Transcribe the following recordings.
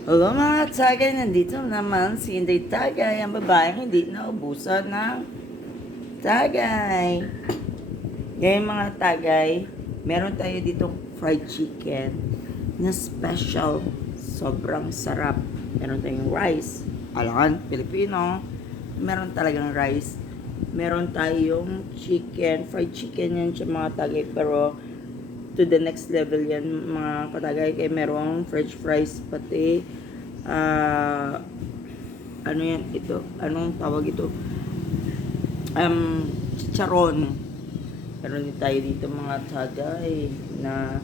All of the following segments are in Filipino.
Hello mga tagay, nandito naman si Inday Tagay, ang babaeng hindi naubusan ng tagay. Ngayon mga tagay, meron tayo ditong fried chicken na special. Sobrang sarap. Meron tayong rice. Alangan, Pilipino. Meron talagang rice. Meron tayong chicken, fried chicken yan siya mga tagay, pero to the next level yan mga katagay, kay merong french fries pati ano yan ito, anong tawag ito, chicharon. Meron din tayo dito mga tagay na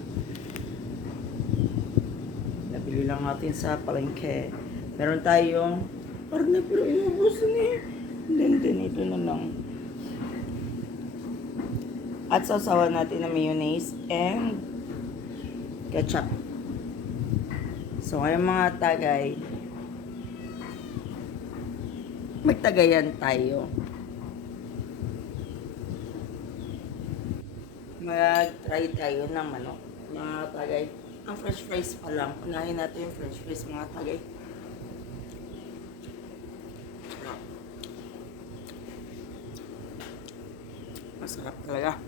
nabili lang natin sa palengke. Meron tayong karne pero inubos na eh. Then ito na lang. At sasawan natin ng mayonnaise and ketchup. So, ngayon mga tagay, magtagayan tayo. Mag-try tayo ng manok, mga tagay. Ang french fries pa lang. Unahin natin yung french fries, mga tagay. Masarap talaga.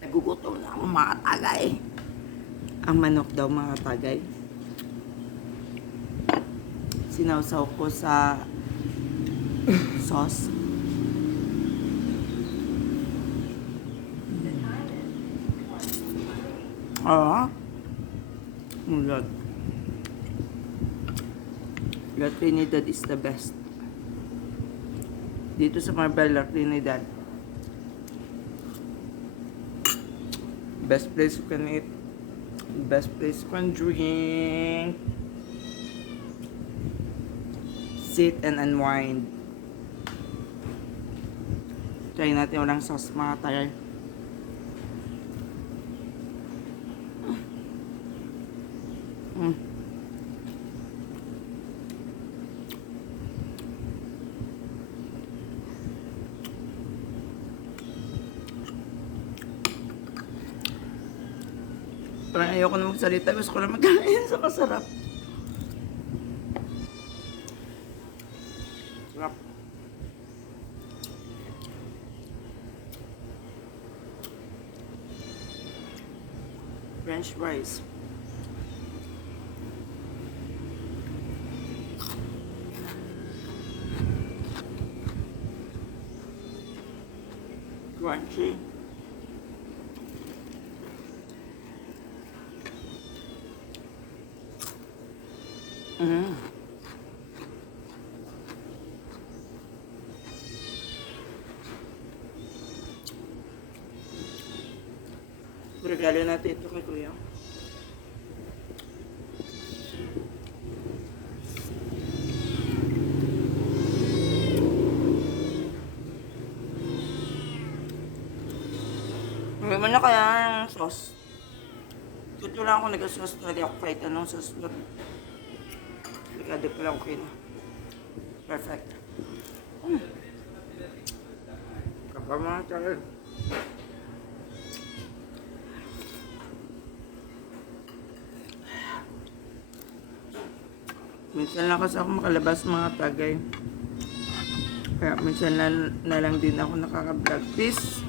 Nagugutom na ako mga tagay. Ang manok daw mga tagay, sinawsaw ko sa sauce. Mulad. La Trinidad is the best. Dito sa Marbella, Trinidad. Best place you can eat. Best place you can drink. Sit and unwind. Try natin walang sauce mga tayo. Parang ayoko na magsalita. Gusto ko na magkain sa kasarap. Sarap. French fries. Crunchy. Regalo natin ito kay Kuya. May man na kaya ng sauce. Ito lang ako nag-sauce talaga ako kahit anong sauce. Delikado pa lang okay na. Perfect. Kapag mga tayo. Minsan lang kasi ako makalabas mga tagay. Kaya minsan na lang din ako nakaka-vlog. Peace!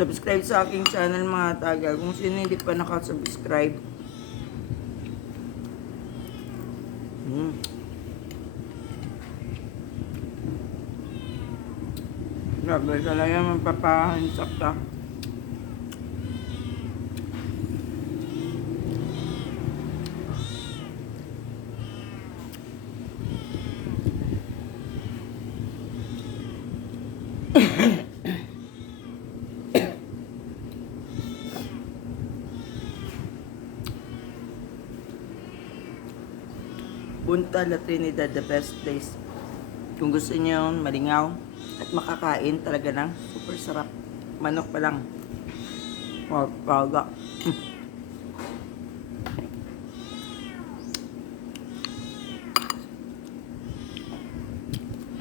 Subscribe sa aking channel mga tagay. Kung sino hindi pa nakasubscribe. Grabe talaga magpapahansak ka. Punta La Trinidad, the best place. Kung gusto niyo malingaw at makakain talaga ng super sarap. Manok pa lang. Wow, paga.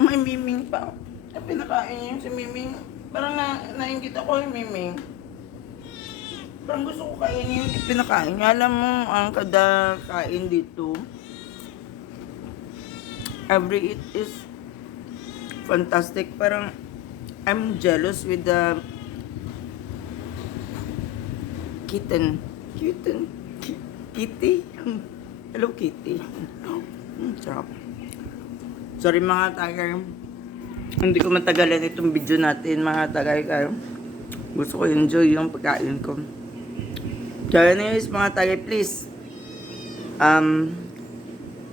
May miming pa. pinakain niya yung si Miming. Parang nainggit ako yung Miming. Parang gusto ko kainin yung pinakain niya. Alam mo, ang kada kain dito, every eat is fantastic. Parang I'm jealous with the kitten. Kitty? Hello, Kitty. Sarap. Sorry mga tagay. Hindi ko matagalan itong video natin mga tagay. Kaya gusto ko enjoy yung pagkain ko. Kaya anyways mga tagay, please.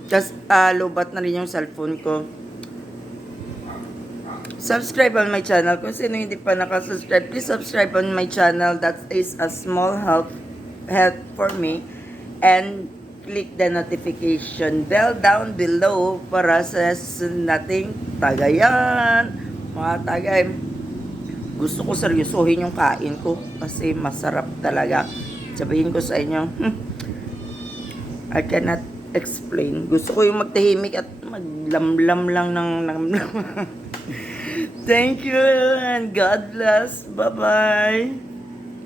Just lobat na rin yung cellphone ko. Subscribe on my channel. Kung sino hindi pa nakasubscribe, please subscribe on my channel. That is a small help for me. And click the notification bell down below para sa nating tagayan. Mga tagay, gusto ko seryosohin yung kain ko kasi masarap talaga. Sabihin ko sa inyo, I cannot explain. Gusto ko yung magtahimik at maglamlam lang ng namlam. Thank you and God bless. Bye-bye.